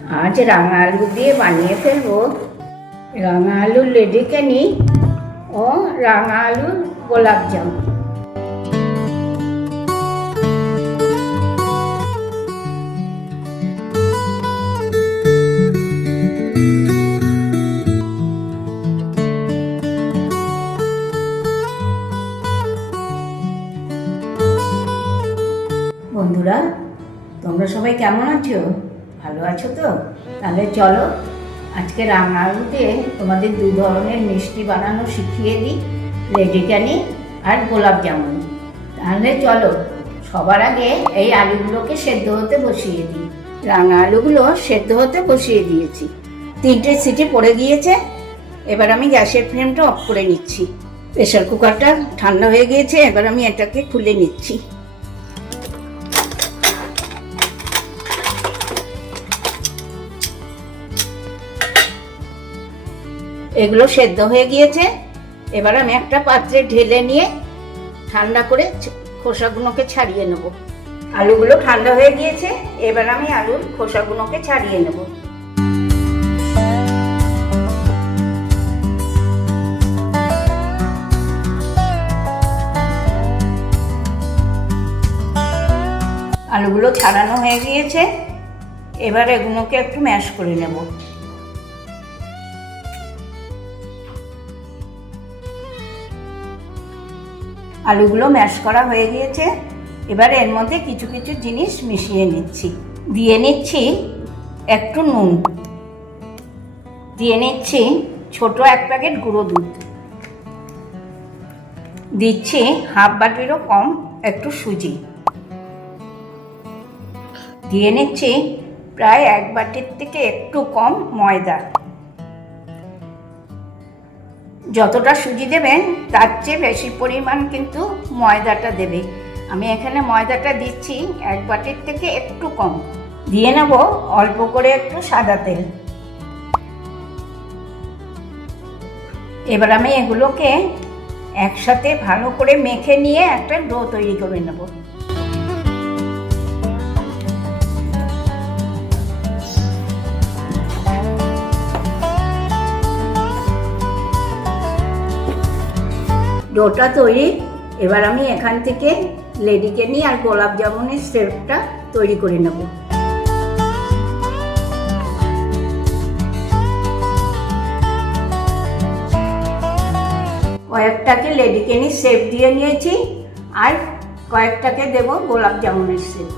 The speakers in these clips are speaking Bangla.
आज রাঙা আলু দিয়ে বানিয়ে ফেলবো রাঙা আলুর লেডিকেনি ও রাঙা আলুর গোলাপ জাম। বন্ধুরা, তোমরা সবাই কেমন আছো? ভালো আছো তো? তাহলে চলো আজকে রাঙা আলু দিয়ে তোমাদের দুই ধরনের মিষ্টি বানানো শিখিয়ে দিই, লেডিকেনি আর গোলাপ জামুন। তাহলে চলো সবার আগে এই আলুগুলোকে সেদ্ধ হতে বসিয়ে দিই। রাঙা আলুগুলো সেদ্ধ হতে বসিয়ে দিয়েছি, 3টে সিটি পড়ে গিয়েছে। এবার আমি গ্যাসের ফ্লেমটা অফ করে নিচ্ছি। প্রেসার কুকারটা ঠান্ডা হয়ে গিয়েছে, এবার আমি এটাকে খুলে নিচ্ছি। এগুলো সেদ্ধ হয়ে গিয়েছে, এবার আমি একটা পাত্রে ঢেলে নিয়ে ঠান্ডা করে খোসাগুলোকে ছাড়িয়ে নেব। আলুগুলো ঠান্ডা হয়ে গিয়েছে, এবার আমি আলুর খোসাগুলোকে ছাড়িয়ে নেব। আলুগুলো ছাড়ানো হয়ে গিয়েছে, এবার এগুলোকে একটু ম্যাশ করে নেব। আলুগুলো ম্যাশ করা হয়ে গিয়েছে, এবার এর মধ্যে কিছু কিছু জিনিস মিশিয়ে নিচ্ছি। দিয়ে নিচ্ছি একটু নুন, দিয়ে নিচ্ছি ছোট 1 প্যাকেট গুঁড়ো দুধ, দিচ্ছি হাফ বাটিরও কম একটু সুজি, দিয়ে নিচ্ছি প্রায় 1 বাটির থেকে একটু কম ময়দা। যতটা সুজি দেবেন তার চেয়ে বেশি পরিমাণ কিন্তু ময়দাটা দেবে। আমি এখানে ময়দাটা দিচ্ছি 1 বাটির থেকে একটু কম। দিয়ে নেব অল্প করে একটু সাদা তেল। এবার আমি এগুলোকে একসাথে ভালো করে মেখে নিয়ে একটা ডো তৈরি করে নেব। ডোটা তৈরি, এবার আমি এখান থেকে লেডিকেনি আর গোলাপ জামুনের শেপটা তৈরি করে নেব। কয়েকটাকে লেডিকেনির শেপ দিয়ে নিয়েছি, আর কয়েকটাকে দেব গোলাপ জামুনের শেপ।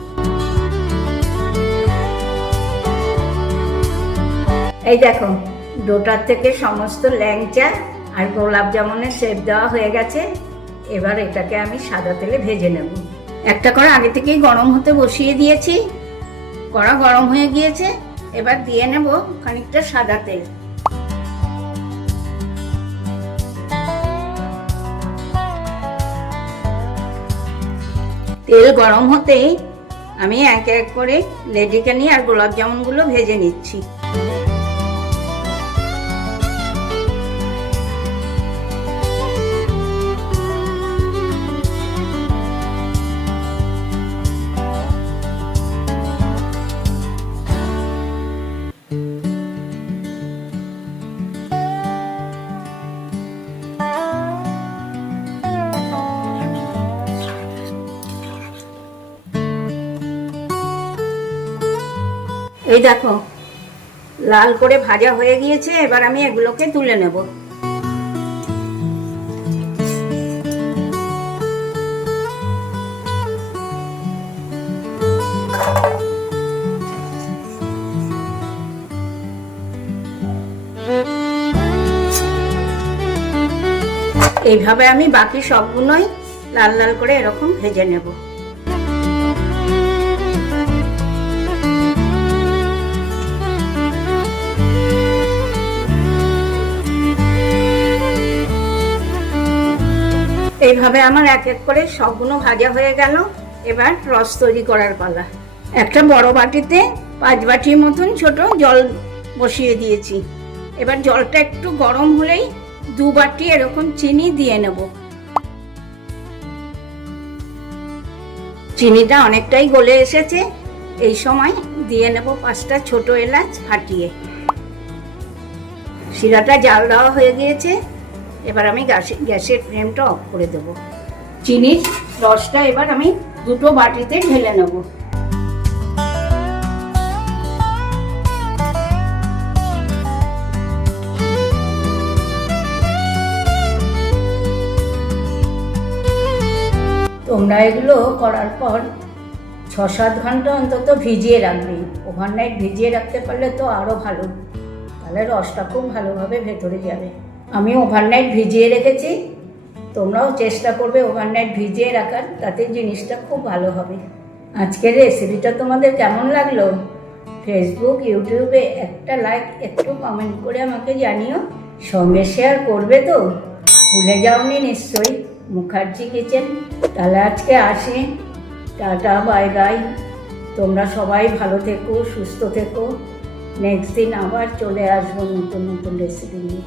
এই দেখো, ডোটার থেকে সমস্ত ল্যাংচা আর গোলাপ জামুনের শেপ দেওয়া হয়ে গেছে। এবার এটাকে আমি সাদা তেলে ভেজে নেব। একটা কড়া আগে থেকেই গরম হতে বসিয়ে দিয়েছি, কড়া গরম হয়ে গিয়েছে। এবার দিয়ে নেব খানিকটা সাদা তেল। তেল গরম হতেই আমি এক এক করে লেডিকেনি আর গোলাপ জামুনগুলো ভেজে নিচ্ছি। এই দেখো, লাল করে ভাজা হয়ে গিয়েছে। এবার আমি এগুলোকে তুলে নেব। এইভাবে আমি বাকি সবগুলোই লাল লাল করে এরকম ভেজে নেব। এইভাবে আমার এক এক করে সবগুলো ভাজা হয়ে গেল। এবার রস তৈরি করার পালা। একটা বড় বাটিতে 5 বাটির মতন ছোট জল বসিয়ে দিয়েছি। এবার জলটা একটু গরম হলেই 2 বাটি এরকম চিনি দিয়ে নেব। চিনিটা অনেকটাই গলে এসেছে, এই সময় দিয়ে নেব 5টা ছোট এলাচ ফাটিয়ে। শিরাটা জাল দেওয়া হয়ে গিয়েছে, এবার আমি গ্যাসের ফ্লেমটা অফ করে দেব। চিনির রসটা এবার আমি 2টো বাটিতে ঢেলে নেব। তোমরা এগুলো করার পর 6-7 ঘন্টা অন্তত ভিজিয়ে রাখবে। ওভারনাইট ভিজিয়ে রাখতে পারলে তো আরও ভালো, তাহলে রসটা খুব ভালোভাবে ভেতরে যাবে। আমি ওভারনাইট ভিজিয়ে রেখেছি, তোমরাও চেষ্টা করবে ওভারনাইট ভিজিয়ে রাখার, তাতে জিনিসটা খুব ভালো হবে। আজকের রেসিপিটা তোমাদের কেমন লাগলো? ফেসবুক, ইউটিউবে একটা লাইক, একটু কমেন্ট করে আমাকে জানিও। সঙ্গে শেয়ার করবে তো? ভুলে যাওনি নিশ্চয়ই। মুখার্জি কিচেন। তাহলে আজকে আসি, টাটা, বাই বাই। তোমরা সবাই ভালো থেকো, সুস্থ থেকো। নেক্সট দিন আবার চলে আসবো নতুন নতুন রেসিপি নিয়ে।